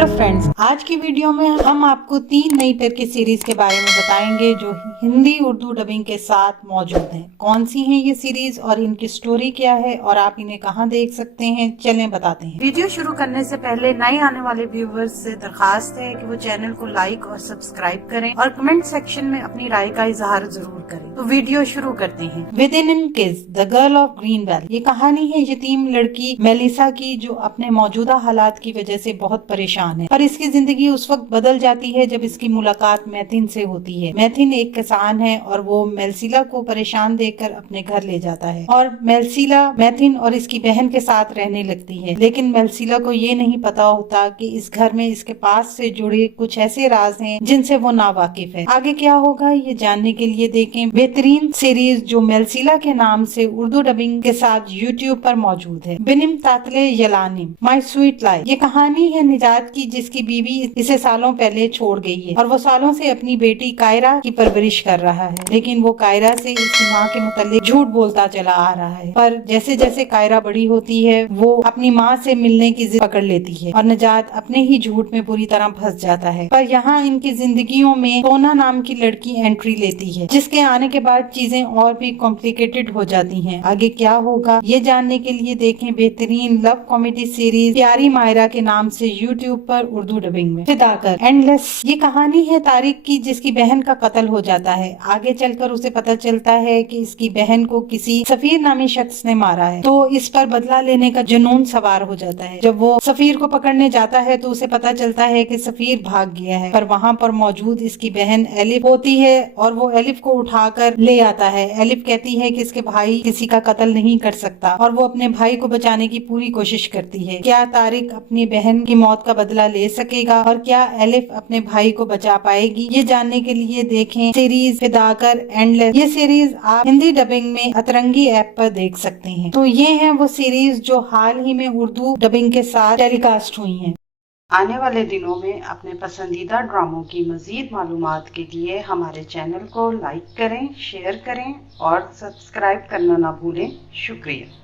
Hello friends, आज की video में हम आपको 3 नई टर्की सीरीज के बारे में बताएंगे जो हिंदी उर्दू डबिंग के साथ मौजूद हैं। कौन सी हैं ये सीरीज और इनकी स्टोरी क्या है और आप इन्हें कहां देख सकते हैं, चलें बताते हैं। वीडियो शुरू करने से पहले नए आने वाले व्यूवर्स से दरखास्त है कि वो चैनल को लाइक और सब्सक्राइब करें और कमेंट सेक्शन में अपनी राय का इजहार जरूर करें। तो वीडियो शुरू करते हैं। विद इन किस the girl of green valley, ये कहानी है यतीम लड़की मेलिसा की जो अपने मौजूदा हालात की वजह से बहुत परेशान है, पर इसकी जिंदगी उस वक्त बदल जाती है जब इसकी मुलाकात मैथिन से होती है। मैथिन एक किसान है और वो मेलिसा को परेशान देखकर अपने घर ले जाता है और मेलिसा मैथिन और इसकी बहन के साथ रहने लगती है। लेकिन मेलिसा को ये नहीं पता होता कि इस घर में इसके पास से जुड़े कुछ ऐसे राज हैं जिनसे वो नावाकिफ है। आगे क्या होगा ये जानने के लिए देखें बेहतरीन सीरीज जो मेलिसा के नाम से उर्दू डबिंग के साथ यूट्यूब पर मौजूद है। बिनिम तातले यलानिम माई स्वीट लाइफ, ये कहानी है निजात की जिसकी बीवी इसे सालों पहले छोड़ गई है और वो सालों से अपनी बेटी कायरा की परवरिश कर रहा है। लेकिन वो कायरा से इसकी माँ के मुतालिक झूठ बोलता चला आ रहा है, पर जैसे जैसे कायरा बड़ी होती है वो अपनी माँ से मिलने की जिद पकड़ लेती है और निजात अपने ही झूठ में पूरी तरह फंस जाता है। पर यहाँ इनकी जिंदगियों में सोना नाम की लड़की एंट्री लेती है जिसके आने के बाद चीजें और भी कॉम्प्लिकेटेड हो जाती हैं। आगे क्या होगा ये जानने के लिए देखें बेहतरीन लव कॉमेडी सीरीज प्यारी मायरा के नाम से यूट्यूब पर उर्दू डबिंग में। फिदाकर एंडलेस, ये कहानी है तारिक की जिसकी बहन का कत्ल हो जाता है। आगे चलकर उसे पता चलता है कि इसकी बहन को किसी सफीर नामी शख्स ने मारा है, तो इस पर बदला लेने का जुनून सवार हो जाता है। जब वो सफीर को पकड़ने जाता है तो उसे पता चलता है कि सफीर भाग गया है, पर वहाँ पर मौजूद इसकी बहन एलिफ होती है और वो एलिफ को उठाकर ले आता है। एलिफ कहती है कि इसके भाई किसी का कत्ल नहीं कर सकता और वो अपने भाई को बचाने की पूरी कोशिश करती है। क्या तारिक अपनी बहन की मौत का बदला ले सकेगा और क्या एलिफ अपने भाई को बचा पाएगी, ये जानने के लिए देखें सीरीज फिदाकर एंडलेस। ये सीरीज आप हिंदी डबिंग में अतरंगी ऐप पर देख सकते हैं। तो ये हैं वो सीरीज जो हाल ही में उर्दू डबिंग के साथ टेलीकास्ट हुई हैं। आने वाले दिनों में अपने पसंदीदा ड्रामों की मजीद मालूमात के लिए हमारे चैनल को लाइक करें, शेयर करें और सब्सक्राइब करना ना भूलें। शुक्रिया।